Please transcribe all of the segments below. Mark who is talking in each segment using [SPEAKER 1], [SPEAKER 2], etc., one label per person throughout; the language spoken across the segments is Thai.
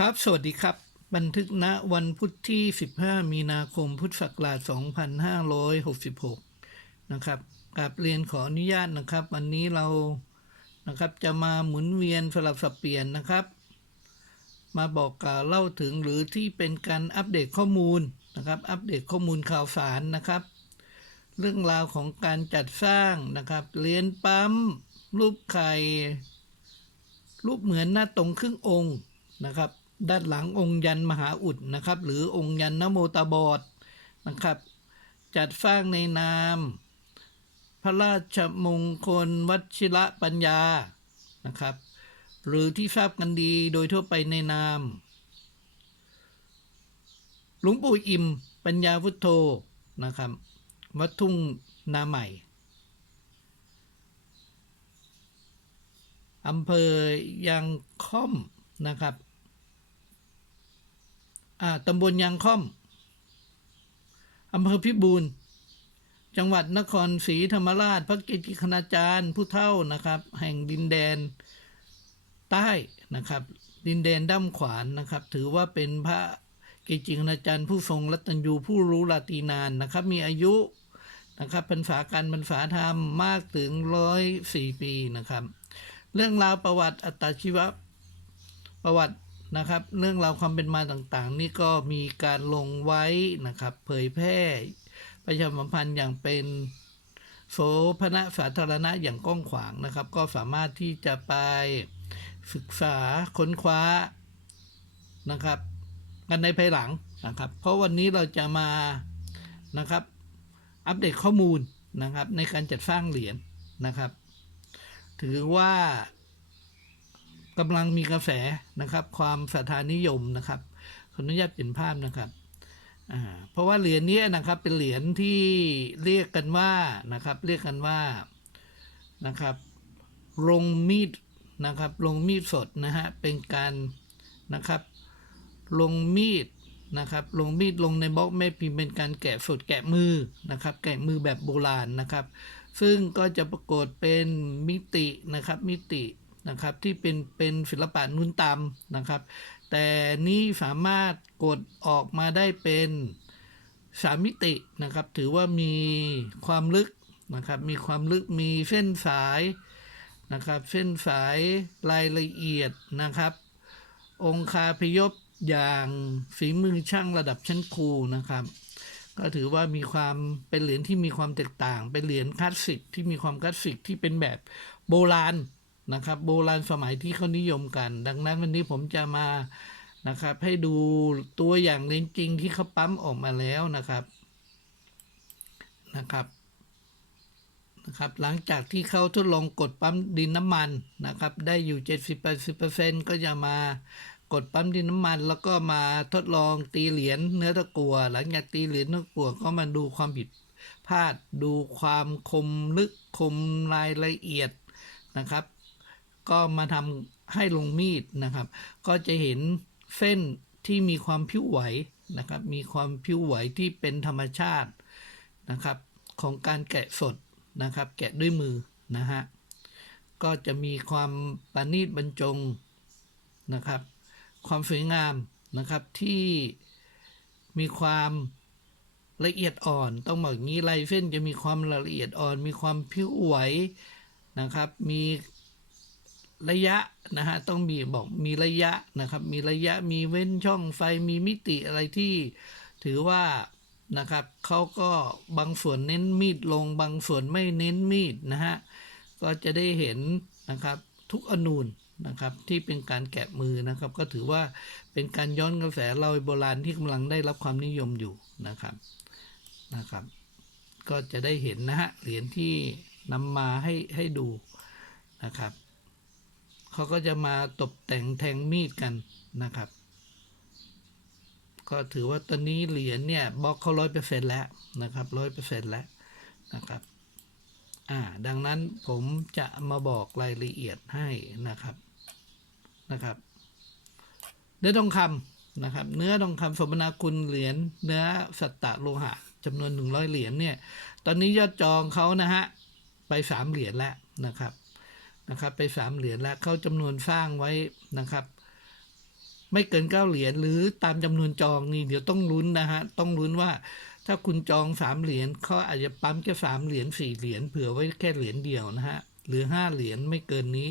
[SPEAKER 1] ครับ สวัสดีครับ บันทึกณวันพุธที่ 15 มีนาคม พุทธศักราช 2566 นะครับกับเรียนขออนุญาตนะครับ วันนี้เรา นะครับ จะมาหมุนเวียนสลับสับเปลี่ยนนะครับ มาบอกกล่าวเล่าถึงหรือที่เป็นการอัปเดตข้อมูลนะครับ อัปเดตข้อมูลข่าวสารนะครับ เรื่องราวของการจัดสร้างนะครับเรียญปั๊ม รูปไข่ รูปเหมือนหน้าตรงครึ่งองค์นะครับ ด้านหลังองค์ยันมหาอุดนะครับ หรือองค์ยันนโมตาบอดนะครับ จัดสร้างในนาม พระราชมงคลวัชิระปัญญานะครับ หรือที่ทราบกันดีโดยทั่วไปในนามหลวงปู่อิ่มปัญญาพุทโธนะครับ วัดทุ่งนาใหม่อำเภอยางค่อมนะครับ ตำบลยางค่อมอำเภอพิบูลจังหวัดนครศรีธรรมราช พระเกจิคณาจารย์ผู้เท่านะครับ แห่งดินแดนใต้นะครับ ดินแดนด้ามขวานนะครับ ถือว่าเป็นพระเกจิคณาจารย์ผู้ทรงรัตตัญญูผู้รู้ลาตีนานนะครับ มีอายุนะครับพรรษาการพรรษาธรรมมากถึงร้อยสี่ปีนะครับ เรื่องราวประวัติอัตชีวประวัติ นะครับ เรื่องราวความเป็นมาต่างๆ นี่ก็มีการลงไว้นะครับ เผยแพร่ประชาสัมพันธ์อย่างเป็นโสภณสาธารณะอย่างกว้างขวางนะครับ ก็สามารถที่จะไปศึกษาค้นคว้านะครับ กันในภายหลังนะครับ เพราะวันนี้เราจะมานะครับ อัปเดตข้อมูลนะครับ ในการจัดสร้างเหรียญนะครับ ถือว่า กำลังมีกระแสนะครับ ความศรัทธานิยมนะครับขออนุญาตเปลี่ยนภาพนะครับเพราะว่าเหรียญนี้นะครับเป็นเหรียญที่เรียกกันว่านะครับเรียกกันว่านะครับลงมีดนะครับลงมีดสดนะฮะเป็นการนะครับลงมีดนะครับลงมีดลงในบล็อกแม่พิมพ์เป็นการแกะสดแกะมือนะครับแกะมือแบบโบราณนะครับ ซึ่งก็จะปรากฏเป็นมิตินะครับมิติ นะครับที่เป็นเป็นศิลปะนุนตามนะครับ แต่นี่สามารถกดออกมาได้เป็นสามมิตินะครับ ถือว่ามีความลึกนะครับ มีความลึกมีเส้นสายนะครับ เส้นสายรายละเอียดนะครับ องคาพยพอย่างฝีมือช่างระดับชั้นครูนะครับ ก็ถือว่ามีความเป็นเหรียญที่มีความแตกต่าง เป็นเหรียญคลาสสิกที่มีความคลาสสิกที่เป็นแบบโบราณ นะครับ โบราณสมัยที่เขานิยมกัน ดังนั้นวันนี้ผมจะมานะครับ ให้ดูตัวอย่างเหรียญจริงที่เขาปั๊มออกมาแล้วนะครับนะครับนะครับ หลังจากที่เขาทดลองกดปั๊มดินน้ำมันนะครับ ได้อยู่ 70-80%ก็จะมากดปั๊มดินน้ำมัน แล้วก็มาทดลองตีเหรียญเนื้อตะกั่วหลังจากตีเหรียญเนื้อตะกั่วก็มาดูความผิดพลาด ดูความคมลึกคมรายละเอียดนะครับ ก็มาทำให้ลงมีดนะครับ ก็จะเห็นเส้นที่มีความผิวไหวนะครับ มีความผิวไหวที่เป็นธรรมชาตินะครับ ของการแกะสดนะครับ แกะด้วยมือนะฮะก็จะมีความประณีตบรรจงนะครับ ความสวยงามนะครับที่มีความละเอียดอ่อน ต้องบอกงี้ลายเส้นจะมีความละเอียดอ่อน มีความผิวไหวนะครับ มี ระยะนะฮะต้องมีบอกมีระยะนะครับ มีระยะมีเว้นช่องไฟมีมิติอะไรที่ถือว่านะครับเขาก็บางส่วนเน้นมีดลง บางส่วนไม่เน้นมีดนะฮะก็จะได้เห็นนะครับทุกอนูนนะครับที่เป็นการแกะมือนะครับ ก็ถือว่าเป็นการย้อนกระแสเราโบราณที่กำลังได้รับความนิยมอยู่นะครับนะครับ ก็จะได้เห็นนะฮะเหรียญที่นำมาให้ให้ดูนะครับ เขาก็จะมาตกแต่งแทงมีดกันนะครับ ก็ถือว่าตอนนี้เหรียญเนี่ยบล็อกเขาร้อยเปอร์เซ็นแล้วนะครับร้อยเปอร์เซ็นแล้วนะครับอ่าดังนั้นผมจะมาบอกรายละเอียดให้นะครับนะครับเนื้อทองคำนะครับ เนื้อทองคำสมนาคุณเหรียญเนื้อสัตตะโลหะจำนวนหนึ่งร้อยเหรียญเนี่ย ตอนนี้ยอดจองเขานะฮะ ไปสามเหรียญแล้วนะครับ นะครับไปสามเหรียญแล้วเขาจำนวนสร้างไว้นะครับ ไม่เกินเก้าเหรียญหรือตามจำนวนจองนี่เดี๋ยวต้องลุ้นนะฮะต้องลุ้นว่า ถ้าคุณจองสามเหรียญเขาอาจจะปั๊มแค่สามเหรียญสี่เหรียญเผื่อไว้แค่เหรียญเดียวนะฮะหรือห้าเหรียญไม่เกินนี้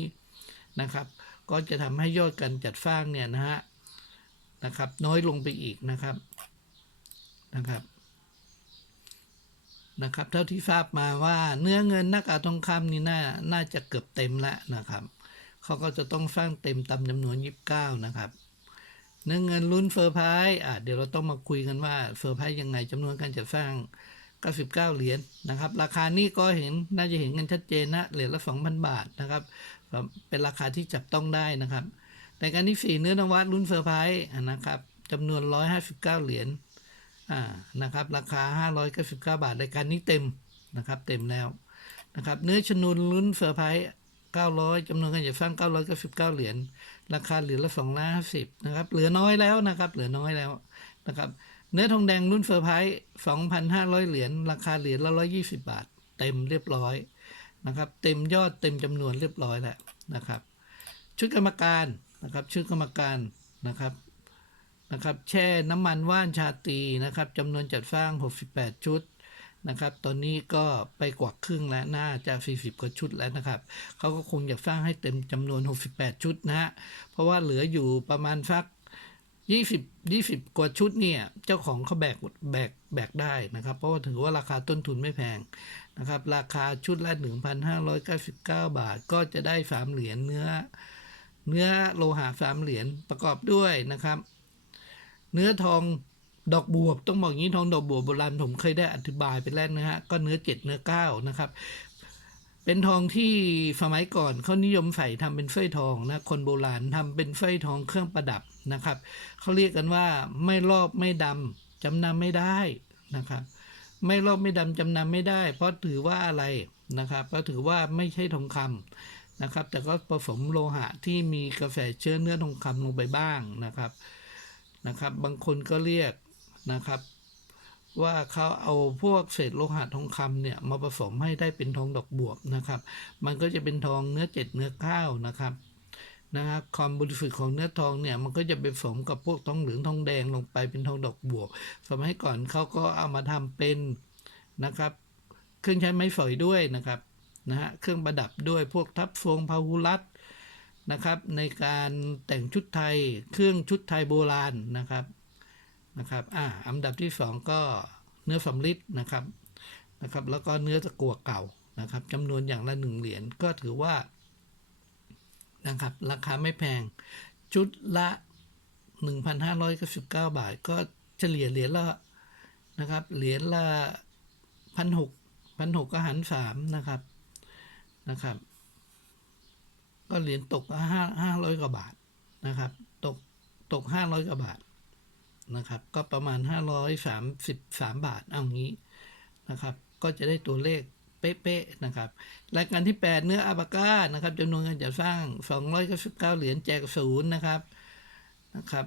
[SPEAKER 1] นะครับ ก็จะทำให้ยอดการจัดสร้างเนี่ยนะฮะนะครับ น้อยลงไปอีกนะครับนะครับ นะครับเท่าที่ทราบมาว่าเนื้อเงินหน้ากากทองคำนี่น่าน่าจะเกือบเต็มแล้วนะครับเขาก็จะต้องสร้างเต็มตามจำนวนยี่สิบเก้านะครับ เนื้อเงินลุ้นเฟอร์ไพรส์อะเดี๋ยวเราต้องมาคุยกันว่าเฟอร์ไพรส์ยังไงจำนวนการจัดสร้าง 99 เหรียญนะครับ ราคานี้ก็เห็นน่าจะเห็นกันชัดเจนนะเหรียญละ 2,000 บาทนะครับ เป็นราคาที่จับต้องได้นะครับในการที่ 4 เนื้อนวัตลุ้นเฟอร์ไพรส์นะครับจำนวน 159 เหรียญ อ่านะครับราคา 599 บาทรายการนี้เต็มนะครับเต็มแล้วนะครับเนื้อชนูนลุ้นเฟอร์ไพรส์900จำนวนการจัดสร้าง 999 เหรียญราคาเหรียญละ250นะครับเหลือน้อยแล้วนะครับเหลือน้อยแล้วนะครับเนื้อทองแดงรุ่นเฟอร์ไพรส์2,500 เหรียญราคาเหรียญละ120 บาท เต็มเรียบร้อยนะครับเต็มยอดเต็มจำนวนเรียบร้อยแล้วนะครับชุดกรรมการนะครับชุดกรรมการนะครับ นะครับแช่น้ำมันว่านชาตีนะครับจำนวนจัดสร้าง 68 ชุดนะครับ ตอนนี้ก็ไปกว่าครึ่งแล้วน่าจะ 40 กว่าชุดแล้วนะครับ เขาก็คงอยากสร้างให้เต็มจำนวน 68 ชุดนะฮะ เพราะว่าเหลืออยู่ประมาณสัก 20 20 กว่าชุดเนี่ย เจ้าของเขาแบกแบกแบกได้นะครับ เพราะว่าถือว่าราคาต้นทุนไม่แพงนะครับ ราคาชุดละ 1,599 บาท ก็จะได้ 3 เหรียญเนื้อ เนื้อโลหะ3เหรียญประกอบด้วยนะครับ เนื้อทองดอกบวบต้องบอกอย่างนี้ทองดอกบวบโบราณผมเคยได้อธิบายไปแล้วนะฮะก็เนื้อเจ็ดเนื้อเก้านะครับ เป็นทองที่สมัยก่อนเขานิยมใส่ทำเป็นเฟ้ยทองนะคนโบราณทำเป็นเฟ้ยทองเครื่องประดับนะครับเขาเรียกกันว่าไม่รอบไม่ดำจำนำไม่ได้นะครับ ไม่รอบไม่ดำจำนำไม่ได้ เพราะถือว่าอะไรนะครับเพราะถือว่าไม่ใช่ทองคำนะครับ แต่ก็ผสมโลหะที่มีกาแฟเชื้อเนื้อทองคำลงไปบ้างนะครับ นะครับ บางคนก็เรียกนะครับ ว่าเขาเอาพวกเศษโลหะทองคำเนี่ยมาผสมให้ได้เป็นทองดอกบวบนะครับ มันก็จะเป็นทองเนื้อเจ็ดเนื้อเก้าวนะครับนะครับความบริสุทธิ์ของเนื้อทองเนี่ยมันก็จะไปผสมกับพวกทองเหลืองทองแดงลงไปเป็นทองดอกบวบสมัยก่อนเขาก็เอามาทำเป็นนะครับ เครื่องใช้ไม้ฝอยด้วยนะครับนะฮะเครื่องประดับด้วยพวกทับทวงพาหุรัต นะครับในการแต่งชุดไทยเครื่องชุดไทยโบราณนะครับนะครับอ่าอันดับที่สองก็เนื้อสำลิดนะครับนะครับแล้วก็เนื้อตะกั่วเก่านะครับจำนวนอย่างละหนึ่งเหรียญก็ถือว่านะครับราคาไม่แพงชุดละ 1,599 บาท ก็เฉลี่ยเหรียญละนะครับเหรียญละพันหกพันหกก็หันสามนะครับนะครับ ก็เหรียญตกห้าห้าร้อยกว่าบาทนะครับ ตกตกห้าร้อยกว่าบาทนะครับ ก็ประมาณ533บาทเอางี้นะครับ ก็จะได้ตัวเลขเป๊ะๆนะครับ รายการที่ 8 เนื้ออาบาก้านะครับจำนวนการจัดสร้าง 299 เหรียญแจกศูนย์นะครับนะครับ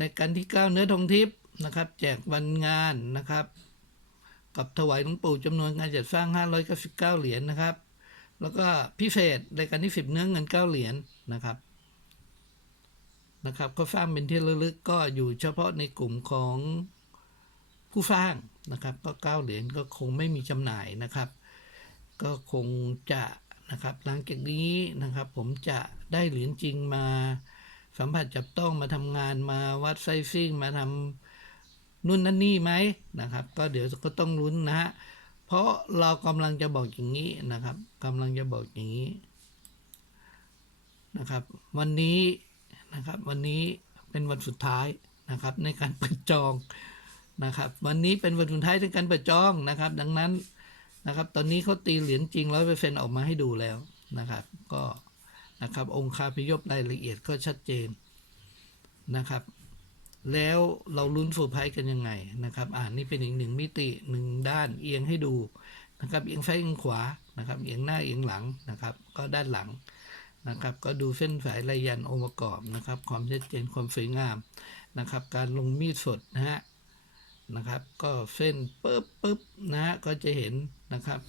[SPEAKER 1] รายการที่ 9 เนื้อทองทิพย์นะครับ แจกวันงานนะครับ กับถวายหลวงปู่จำนวนการจัดสร้าง 599 เหรียญนะครับ แล้วก็พิเศษรายการที่10เนื้อเงิน9เหรียญนะครับนะครับ ก็สร้างเป็นที่ระลึกก็อยู่เฉพาะในกลุ่มของผู้สร้างนะครับ ก็เก้าเหรียญก็คงไม่มีจำหน่ายนะครับ ก็คงจะนะครับ หลังจากนี้นะครับ ผมจะได้เหรียญจริงมาสัมผัสจับต้องมาทำงานมาวัดไซซิ่งมาทำนู่นนั่นนี่ไหมนะครับ ก็เดี๋ยวก็ต้องลุ้นนะฮะ เพราะเรากำลังจะบอกอย่างนี้นะครับกำลังจะบอกอย่างนี้นะครับ วันนี้นะครับวันนี้เป็นวันสุดท้ายนะครับ ในการเปิดจองนะครับ วันนี้เป็นวันสุดท้ายในการเปิดจองนะครับ ดังนั้นนะครับ ตอนนี้เขาตีเหรียญจริงร้อยเปอร์เซ็นออกมาให้ดูแล้วนะครับ ก็นะครับองค์คาพยพรายละเอียดก็ชัดเจนนะครับ แล้วเราลุ้นฟูไพรส์กันยังไงนะครับ อ่านนี่เป็นอีกหนึ่งมิติหนึ่งด้านเอียงให้ดูนะครับ เอียงซ้ายเอียงขวานะครับเอียงหน้าเอียงหลังนะครับ ก็ด้านหลังนะครับ ก็ดูเส้นสายลายยันองค์ประกอบนะครับ ความชัดเจนความสวยงามนะครับ การลงมีดสดนะฮะนะครับ ก็เส้นปึ๊บปึ๊บนะฮะก็จะเห็นนะครับ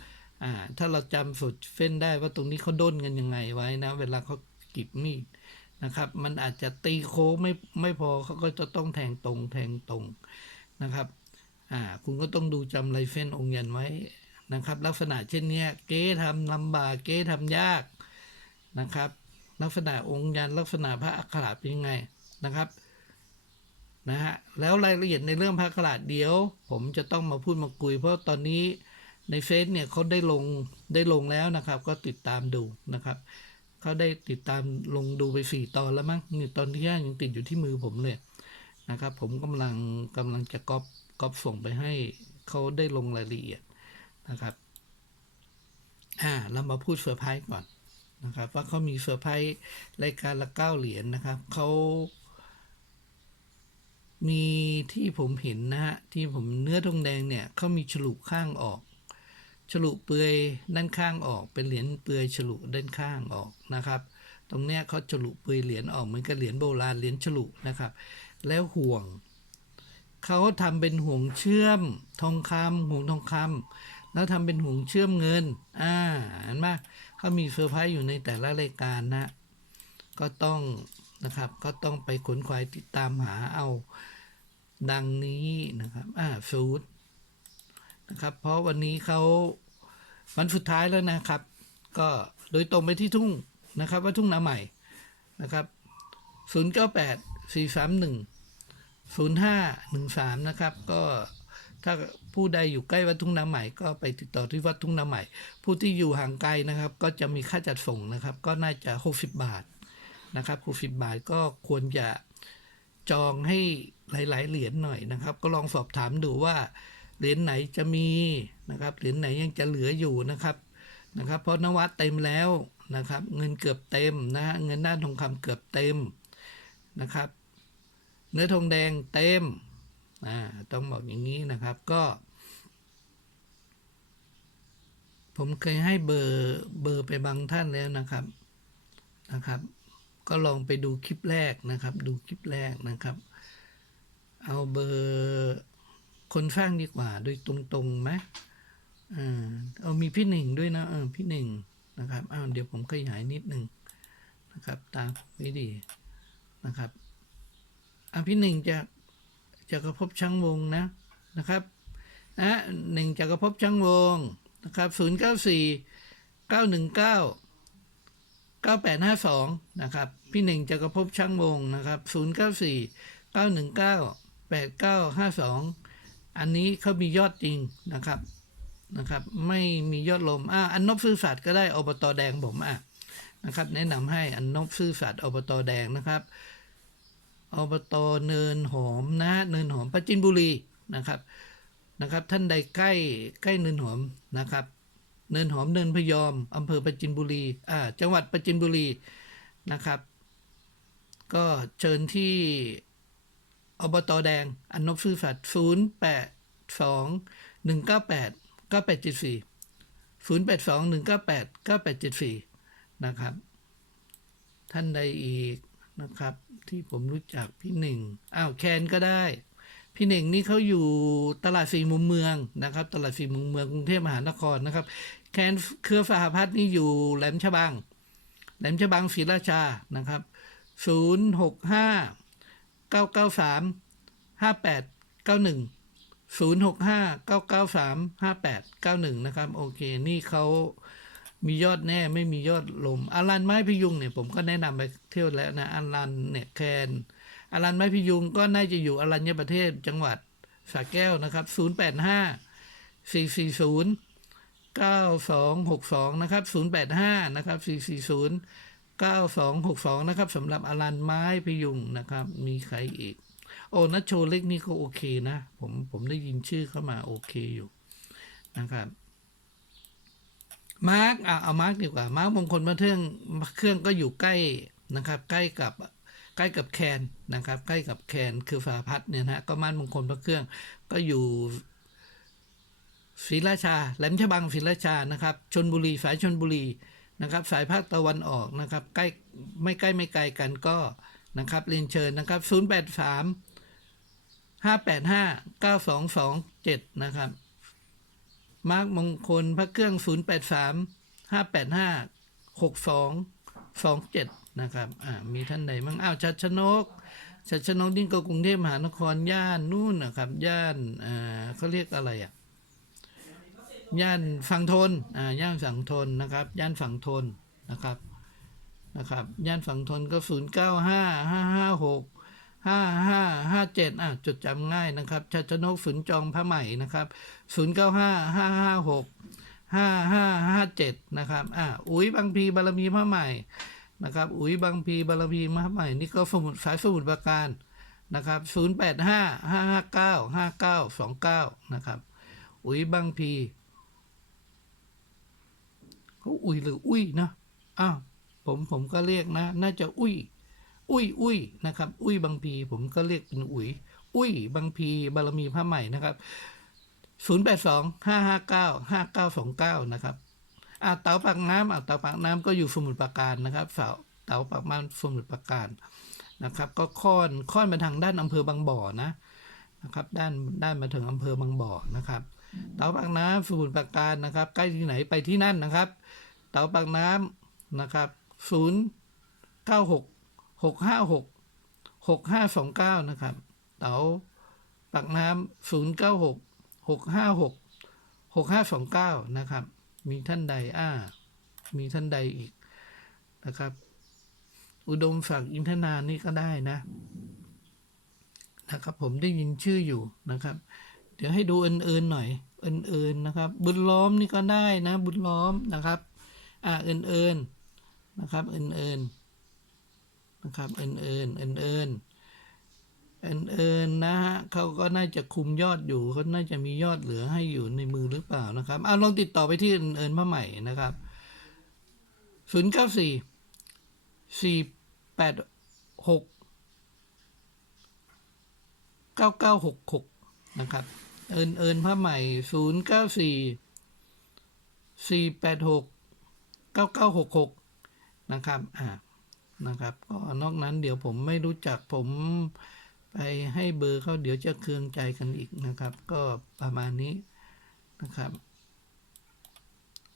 [SPEAKER 1] อ่าถ้าเราจำสุดเส้นได้ว่าตรงนี้เขาด้นกันยังไงไว้นะ เวลาเขากรีบมีด นะครับ มันอาจจะตีโค้งไม่ไม่พอเขาก็จะต้องแทงตรงแทงตรงนะครับอ่าคุณก็ต้องดูจำลายเส้นองค์ยันไว้นะครับ ลักษณะเช่นเนี้ยเก๊ทำลำบากเก๊ทำยากนะครับ ลักษณะองค์ยันลักษณะพระอักขระเป็นยังไงนะครับนะฮะแล้วรายละเอียดในเรื่องพระอักขระเดี๋ยว ผมจะต้องมาพูดมาคุย เพราะตอนนี้ในเฟซเนี่ยเขาได้ลงได้ลงแล้วนะครับ ก็ติดตามดูนะครับ เขาได้ติดตามลงดูไปสี่ตอนแล้วมั้งนี่ตอนที่ย่ายังติดอยู่ที่มือผมเลยนะครับ ผมกำลังกำลังจะก๊อปก๊อปส่งไปให้เขาได้ลงรายละเอียดนะครับอ่าเรามาพูดเซอร์ไพรส์ก่อนนะครับ ว่าเขามีเซอร์ไพรส์รายการละเก้าเหรียญนะครับเขามีที่ผมเห็นนะฮะที่ผมเนื้อทองแดงเนี่ยเขามีฉลุข้างออก ฉลุเปลือยด้านข้างออก เป็นเหรียญเปลือยฉลุด้านข้างออกนะครับ ตรงเนี้ยเขาฉลุเปลือยเหรียญออกเหมือนกับเหรียญโบราณเหรียญฉลุนะครับ แล้วห่วงเขาทำเป็นห่วงเชื่อมทองคำห่วงทองคำแล้วทำเป็นห่วงเชื่อมเงินอ่าเห็นไหมเขามีเซอร์ไพรส์อยู่ในแต่ละรายการนะ ก็ต้องนะครับก็ต้องไปขนควายติดตามหาเอาดังนี้นะครับอ่าสูตร นะครับ เพราะวันนี้เขาวันสุดท้ายแล้วนะครับ ก็โดยตรงไปที่ทุ่งนะครับว่าทุ่งนาใหม่นะครับ 098 431 0513 นะครับ ก็ถ้าผู้ใดอยู่ใกล้วัดทุ่งนาใหม่ก็ไปติดต่อที่วัดทุ่งนาใหม่ ผู้ที่อยู่ห่างไกลนะครับ ก็จะมีค่าจัดส่งนะครับ ก็น่าจะ 60 บาทนะครับ60บาทก็ควรจะจองให้หลาย ๆ เหรียญหน่อยนะครับ ก็ลองสอบถามดูว่า เหรียญไหนจะมีนะครับเหรียญไหนยังจะเหลืออยู่นะครับนะครับเพราะนวัดเต็มแล้วนะครับเงินเกือบเต็มนะฮะเงินด้านทองคำเกือบเต็มนะครับ เนื้อทองแดงเต็มอ่าต้องบอกอย่างนี้นะครับก็ ผมเคยให้เบอร์เบอร์ไปบางท่านแล้วนะครับนะครับ ก็ลองไปดูคลิปแรกนะครับ ดูคลิปแรกนะครับ เอาเบอร์ คนสร้างดีกว่า โดยตรงๆไหมอ่าเอามีพี่หนึ่งด้วยนะเออพี่หนึ่งนะครับอ้าวเดี๋ยวผมขยายนิดหนึ่งนะครับ ตามไว้ดีนะครับอะพี่หนึ่งจากจักรภพบช่างวงนะนะครับนะหนึ่งจักรภพช่างวงนะครับศูนย์เก้าสี่เก้าหนึ่งเก้า9852นะครับ พี่หนึ่งจักรภพช่างวงนะครับ094 919 8952อั อันนี้เขามียอดจริงนะครับนะครับ ไม่มียอดลมอ่าอันนบซื่อสัตย์ก็ได้อบตอแดงผมอะนะครับ แนะนำให้อันนบซื่อสัตย์อบตอแดงนะครับอบตเนินหอมนะเนินหอมปราจินบุรีนะครับนะครับ ท่านใดใกล้ใกล้เนินหอมนะครับ เนินหอมเนินพยอมอำเภอประจินบุรีอ่าจังหวัดประจินบุรีนะครับ ก็เชิญที่ อบตแดง อันนบซื่อสัตย์ศูนย์แปดสองหนึ่งเก้าแปดเก้าแปดเจ็ดสี่ศูนย์แปดสองหนึ่งเก้าแปดเก้าแปดเจ็ดสี่นะครับ ท่านใดอีกนะครับ ที่ผมรู้จักพี่หนึ่งอ้าวแคนก็ได้ พี่เน่งนี่เขาอยู่ตลาดสี่มุมเมืองนะครับ ตลาดสี่มุมเมืองกรุงเทพมหานครนะครับ แคนเครือสหพัฒน์นี่อยู่แหลมฉบังแหลมฉบังศรีราชานะครับศูนย์หกห้า เก้าเก้าสามห้าแปดเก้าหนึ่งศูนย์หกห้าเก้าเก้าสามห้าแปดเก้าหนึ่งนะครับ โอเค นี่เขามียอดแน่ไม่มียอดลมอารันไม้พยุงเนี่ยผมก็แนะนำไปเที่ยวแล้วนะอารันเนี่ยแคนอารันไม้พยุงก็น่าจะอยู่อารัญญประเทศจังหวัดสระแก้วนะครับ 085 440 9262 นะครับ 085 นะครับ 440 9262 นะครับสำหรับอารันไม้พยุงนะครับ มีใครอีก โอ้นัชโชเล็กนี่ก็โอเคนะ ผมผมได้ยินชื่อเข้ามาโอเคอยู่นะครับมาร์กอะเอามาร์กดีกว่า มาร์กมงคลพระเครื่องเครื่องก็อยู่ใกล้นะครับ ใกล้กับใกล้กับแคนนะครับ ใกล้กับแคนคือฝาพัดเนี่ยนะฮะก็ม่านมงคลพระเครื่องก็อยู่ศรีราชาแหลมฉบังศรีราชานะครับชนบุรีสายชนบุรี นะครับ สายภาคตะวันออกนะครับใกล้ไม่ใกล้ไม่ไกลกันก็นะครับเรียนเชิญนะครับ 083 585 9227 นะครับ มาร์กมงคลพระเครื่อง 083 585 6227 นะครับ อ่า มีท่านใดบ้างอ้าวชัดชนกชัดชนกนี่ก็กรุงเทพมหานครย่านนู่นนะครับ ย่านอ่าเขาเรียกอะไรอะ ย่านฝั่งทนอ่าย่านฝั่งทนนะครับ ย่านฝั่งทนนะครับนะครับ ย่านฝั่งทนก็ศูนย์เก้าห้าห้าห้าหกห้าห้าห้าเจ็ดอะจดจำง่ายนะครับชัชนกศูนย์จองผ้าใหม่นะครับศูนย์เก้าห้าห้าห้าหกห้าห้าห้าเจ็ดนะครับอะอุ้ยบางพีบารมีผ้าใหม่นะครับ อุ๋ยบางพีบารมีมาใหม่ นี่ก็สมุดสายสมุดประการนะครับ0 8 5 5 5 9 5 9 2 9 นะครับ อุ๋ยบางพี เขาอุ๋ยหรืออุ้ยนะอ้าวผมผมก็เรียกนะ น่าจะอุ้ย อุ้ยอุ้ยนะครับ อุ้ยบางพีผมก็เรียกเป็นอุ๋ยอุ้ยบางพีบารมีผ้าใหม่นะครับ 0 8 2 5 5 9 5 9 2 9 นะครับอ่าเตาปากน้ำอ่าเตาปากน้ำก็อยู่สมุทรปราการนะครับเสาเตาปากน้ำสมุทรปราการนะครับ ก็ค่อนค่อนมาทางด้านอำเภอบางบ่อนะนะครับ ด้านด้านมาถึงอำเภอบางบ่อนะครับ เตาปากน้ำสมุทรปราการนะครับ ใกล้ที่ไหนไปที่นั่นนะครับ เตาปากน้ำนะครับศูนย์เก้าหกหกห้าหกหกห้าสองเก้านะครับ เตาปากน้ำศูนย์เก้าหกหกห้าหกหกห้าสองเก้านะครับ มีท่านใดอ่า มีท่านใดอีกนะครับ อุดมศักดิ์อินทนานี่ก็ได้นะ นะครับ ผมได้ยินชื่ออยู่นะครับ เดี๋ยวให้ดูเอินๆหน่อย เอินๆนะครับ บุญล้อมนี่ก็ได้นะ บุญล้อมนะครับ อ่าเอินๆนะครับ เอินๆนะครับเอินๆเอินๆเอินเอินๆนะฮะเขาก็น่าจะคุมยอดอยู่เขาน่าจะมียอดเหลือให้อยู่ในมือหรือเปล่านะครับเอาลองติดต่อไปที่เอินๆผ้าใหม่นะครับศูนย์เก้าสี่สี่แปดหกเก้าเก้าหกหกนะครับ เอินเอินผ้าใหม่ศูนย์เก้าสี่สี่แปดหกเก้าเก้าหกหกนะครับอ่านะครับ ก็นอกนั้นเดี๋ยวผมไม่รู้จักผมไปให้เบอร์เขาเดี๋ยวจะเคืองใจกันอีกนะครับ ก็ประมาณนี้นะครับ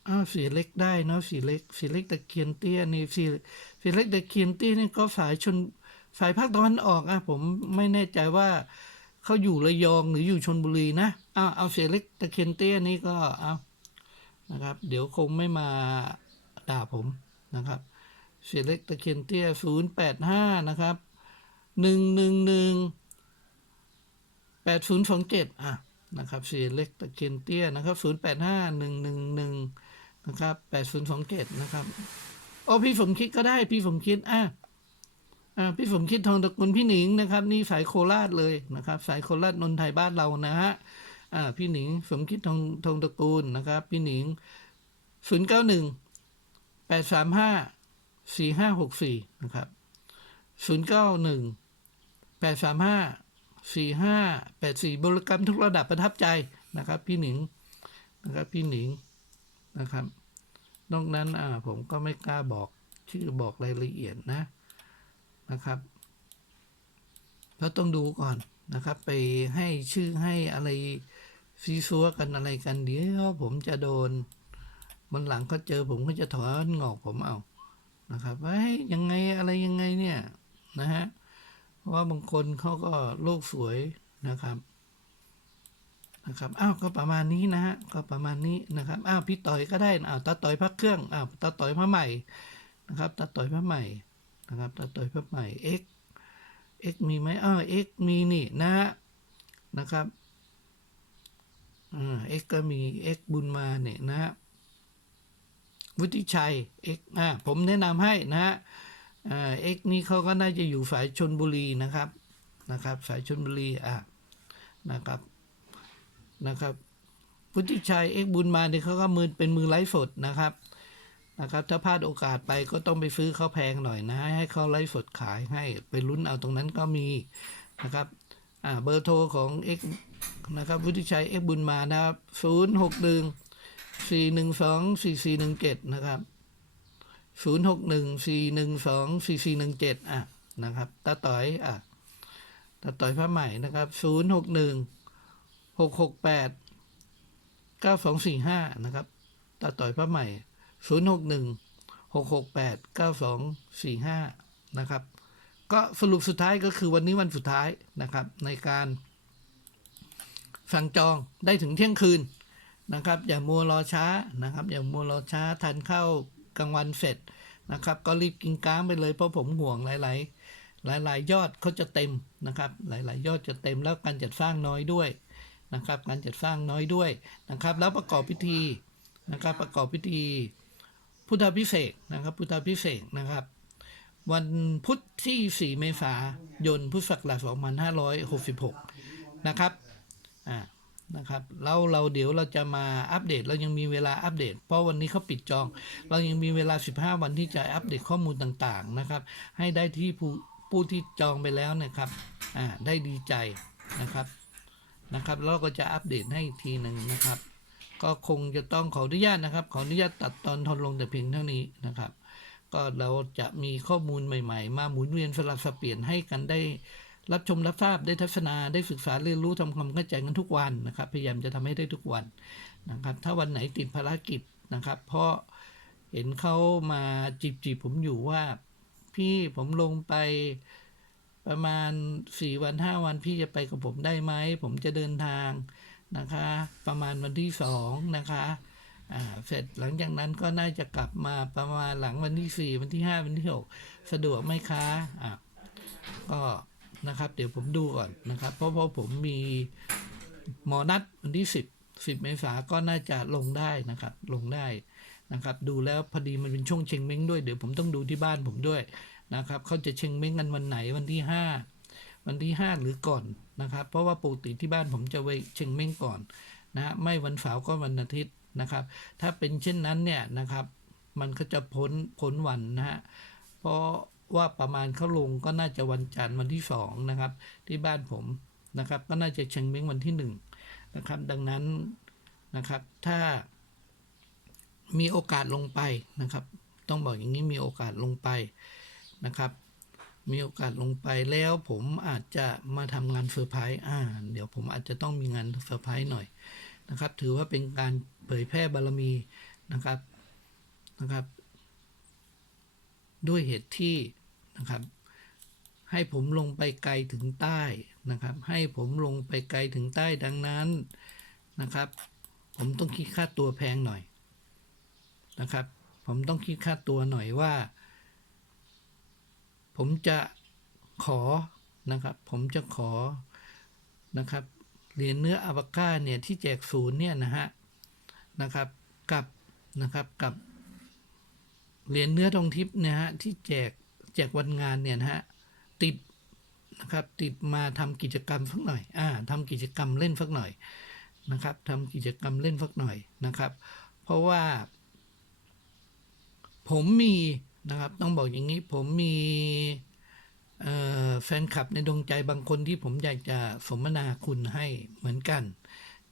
[SPEAKER 1] อ้าวสีเล็กได้เนาะสีเล็กสีเล็กตะเคียนเตี้ยนี่สีสีเล็กตะเคียนเตี้ยนี่ก็สายชนสายภาคตะวันออกอะผมไม่แน่ใจว่า เขาอยู่ระยองหรืออยู่ชนบุรีนะอ้าวเอาสีเล็กตะเคียนเตี้ยนี่ก็เอานะครับ เดี๋ยวคงไม่มาด่าผมนะครับ เสียเล็กตะเคียนเตี้ยศูนย์แปดห้านะครับหนึ่งหนึ่งหนึ่งแปดศูนย์สองเจ็ดอะนะครับเสียเล็กตะเคียนเตี้ยนะครับศูนย์แปดห้าหนึ่งหนึ่งหนึ่งนะครับแปดศูนย์สองเจ็ดนะครับโอ้พี่สมคิดก็ได้พี่สมคิดอะ พี่สมคิดทองตระกูลพี่หนิงนะครับ นี่สายโคราชเลยนะครับ สายโคราชนนไทยบ้านเรานะฮะพี่หนิงสมคิดทองทองตระกูลนะครับ พี่หนิงศูนย์เก้าหนึ่งแปดสามห้าสี่ห้าหกสี่นะครับศูนย์เก้าหนึ่งแปดสามห้าสี่ห้าแปดสี่บริกรรมทุกระดับประทับใจนะครับ พี่หนิงนะครับพี่หนิงนะครับ นอกนั้นผมก็ไม่กล้าบอกชื่อบอกรายละเอียดนะ นะครับเพราะต้องดูก่อนนะครับ ไปให้ชื่อให้อะไรซีซัวกันอะไรกันเดี๋ยวผมจะโดนมันหลังเขาเจอผมก็จะถอนงอกผมเอานะครับว่าเฮ้ยังไงอะไรยังไงเนี่ยนะฮะเพราะว่าบางคนเขาก็โลกสวยนะครับนะครับ อ้าว ก็ประมาณนี้นะฮะ ก็ประมาณนี้นะครับ อ้าว พี่ต่อยก็ได้ อ้าวตาต่อยพักเครื่อง อ้าวตาต่อยผ้าใหม่ นะครับตาต่อยผ้าใหม่ นะครับตาต่อยผ้าใหม่ X X มีไหมอ้าว X มีนี่นะฮะนะครับอ่า X ก็มี X บุญมาเนี่ยนะฮะวุฒิชัยเอ็กอ่าผมแนะนำให้นะฮะอ่าเอ็กนี่เขาก็น่าจะอยู่สายชนบุรีนะครับนะครับ สายชนบุรีอ่านะครับนะครับวุฒิชัย เอกบุญมาเนี่ยเขาก็มือเป็นมือไลฟ์สดนะครับ นะครับถ้าพลาดโอกาสไปก็ต้องไปซื้อเขาแพงหน่อยนะ ให้เขาไลฟ์สดขายให้ไปลุ้นเอาตรงนั้นก็มีนะครับอ่าเบอร์โทรของเอ็กนะครับวุฒิชัยเอ็กบุญมานะครับศูนย์หกหนึ่งสี่หนึ่งสองสี่สี่หนึ่งเจ็ดนะครับศูนย์หกหนึ่งสี่หนึ่งสองสี่สี่หนึ่งเจ็ดอะนะครับตาต่อยอะตาต่อยผ้าใหม่นะครับศูนย์หกหนึ่งหกหกแปดเก้าสองสี่ห้านะครับตาต่อยผ้าใหม่ ศูนย์หกหนึ่ง668 9245 นะครับ ก็สรุปสุดท้ายก็คือวันนี้วันสุดท้ายนะครับ ในการสั่งจองได้ถึงเที่ยงคืนนะครับ อย่ามัวรอช้านะครับ อย่ามัวรอช้าทานข้าวกลางวันเสร็จนะครับ ก็รีบกินก้ามไปเลยเพราะผมห่วงหลาย ๆหลาย ๆ ยอดเขาจะเต็มนะครับ หลาย ๆ ยอดจะเต็มแล้วการจัดสร้างน้อยด้วยนะครับ การจัดสร้างน้อยด้วยนะครับ แล้วประกอบพิธีนะครับ ประกอบพิธี พุทธพิเศษนะครับพุทธพิเศษนะครับ วันพุธที่ 4 เมษายนพุทธศักราช2566 นะครับอ่านะครับแล้วเราเดี๋ยวเราจะมาอัปเดตเรายังมีเวลาอัปเดต เพราะวันนี้เขาปิดจอง เรายังมีเวลา 15 วันที่จะอัปเดตข้อมูลต่างๆนะครับ ให้ได้ที่ผู้ผู้ที่จองไปแล้วนะครับอ่าได้ดีใจนะครับนะครับแล้วก็จะอัปเดตให้อีกทีหนึ่งนะครับ ก็คงจะต้องขออนุญาตนะครับ ขออนุญาตตัดตอนทนลงแต่เพียงเท่านี้นะครับ ก็เราจะมีข้อมูลใหม่ๆ มาหมุนเวียนสลับสเปลี่ยนให้กันได้รับชมรับทราบได้ทัศนาได้ศึกษาเรียนรู้ทำความเข้าใจกันทุกวันนะครับ พยายามจะทำให้ได้ทุกวันนะครับ ถ้าวันไหนติดภารกิจนะครับ เพราะเห็นเขามาจีบจีบผมอยู่ว่า พี่ผมลงไปประมาณสี่วันห้าวันพี่จะไปกับผมได้ไหม ผมจะเดินทาง นะคะ ประมาณวันที่สองนะคะเสร็จหลังจากนั้นก็น่าจะกลับมาประมาณหลังวันที่สี่วันที่ห้าวันที่หกสะดวกไหมคะอะก็นะครับ เดี๋ยวผมดูก่อนนะครับ เพราะเพราะผมมีหมอนัดวันที่สิบสิบเมษาก็น่าจะลงได้นะครับ ลงได้นะครับ ดูแล้วพอดีมันเป็นช่วงเชงเม้งด้วยเดี๋ยวผมต้องดูที่บ้านผมด้วยนะครับเขาจะเชงเม้งกันวันไหนวันที่ห้าวันที่ห้าหรือก่อน นะครับ เพราะว่าปกติที่บ้านผมจะไว้เชงเม้งก่อนนะฮะไม่วันเสาร์ก็วันอาทิตย์นะครับ ถ้าเป็นเช่นนั้นเนี่ยนะครับมันก็จะพ้นพ้นวันนะฮะเพราะว่าประมาณเขาลงก็น่าจะวันจันทร์วันที่สองนะครับ ที่บ้านผมนะครับ ก็น่าจะเชงเม้งวันที่หนึ่งนะครับ ดังนั้นนะครับ ถ้ามีโอกาสลงไปนะครับ ต้องบอกอย่างนี้มีโอกาสลงไปนะครับ มีโอกาสลงไปแล้วผมอาจจะมาทำงานเซอร์ไพรส์อ่าเดี๋ยวผมอาจจะต้องมีงานเซอร์ไพรส์หน่อยนะครับ ถือว่าเป็นการเผยแพร่บารมีนะครับนะครับ ด้วยเหตุที่นะครับ ให้ผมลงไปไกลถึงใต้นะครับ ให้ผมลงไปไกลถึงใต้ดังนั้นนะครับ ผมต้องคิดค่าตัวแพงหน่อยนะครับ ผมต้องคิดค่าตัวหน่อยว่า ผมจะขอนะครับ ผมจะขอนะครับเหรียญเนื้ออาบาก้าเนี่ยที่แจกศูนย์เนี่ยนะฮะนะครับกับนะครับกับเหรียญเนื้อทองทิพย์เนี่ยฮะที่แจกแจกวันงานเนี่ยนะฮะติดนะครับติดมาทำกิจกรรมสักหน่อยอ่าทำกิจกรรมเล่นสักหน่อยนะครับทำกิจกรรมเล่นสักหน่อยนะครับ เพราะว่า ผมมี นะครับ ต้องบอกอย่างนี้ผมมีแฟนคลับในดวงใจบางคนที่ผมอยากจะสมนาคุณให้เหมือนกัน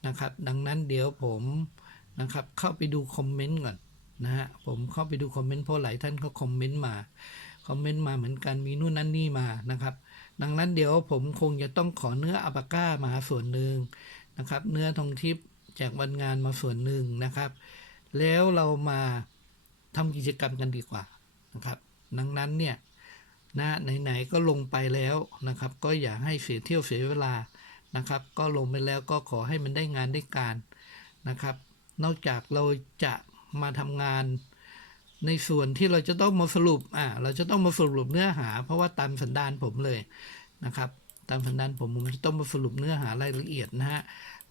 [SPEAKER 1] นะครับ ดังนั้นเดี๋ยวผมนะครับเข้าไปดูคอมเมนต์ก่อนนะฮะผมเข้าไปดูคอมเมนต์เพราะหลายท่านเขาคอมเมนต์มาคอมเมนต์มาเหมือนกันมีนู่นนั่นนี่มานะครับ ดังนั้นเดี๋ยวผมคงจะต้องขอเนื้ออัปาก้ามาส่วนหนึ่งนะครับ เนื้อทองทิพย์แจกวันงานมาส่วนหนึ่งนะครับ แล้วเรามาทำกิจกรรมกันดีกว่า นะครับ ดังนั้นเนี่ยนะไหนๆก็ลงไปแล้วนะครับ ก็อย่าให้เสียเที่ยวเสียเวลานะครับ ก็ลงไปแล้วก็ขอให้มันได้งานได้การนะครับ นอกจากเราจะมาทำงานในส่วนที่เราจะต้องมาสรุปอ่าเราจะต้องมาสรุปเนื้อหา เพราะว่าตามสันดานผมเลยนะครับ ตามสันดานผมผมจะต้องมาสรุปเนื้อหารายละเอียดนะฮะ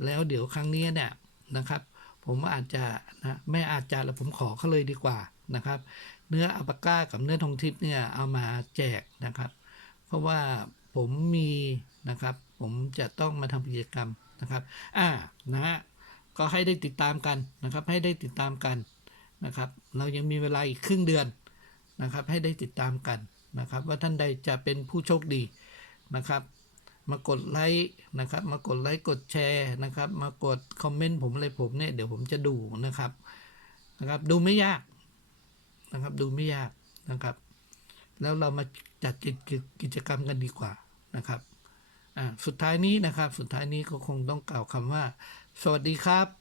[SPEAKER 1] แล้วเดี๋ยวครั้งนี้เนี่ยนะครับ ผมอาจจะนะไม่อาจจะแล้วผมขอเขาเลยดีกว่านะครับ เนื้ออัปาก้ากับเนื้อทองทิพย์เนี่ยเอามาแจกนะครับ เพราะว่าผมมีนะครับ ผมจะต้องมาทำกิจกรรมนะครับอ่านะฮะก็ให้ได้ติดตามกันนะครับ ให้ได้ติดตามกันนะครับ เรายังมีเวลาอีกครึ่งเดือนนะครับ ให้ได้ติดตามกันนะครับ ว่าท่านใดจะเป็นผู้โชคดีนะครับ มากดไลค์นะครับ มากดไลค์กดแชร์นะครับ มากดคอมเมนต์ผมอะไรผมเนี่ยเดี๋ยวผมจะดูนะครับนะครับ ดูไม่ยาก นะครับ ดูไม่ยากนะครับ แล้วเรามาจัดกิจกรรมกันดีกว่านะครับอ่าสุดท้ายนี้นะครับ สุดท้ายนี้ก็คงต้องกล่าวคำว่า สวัสดีครับ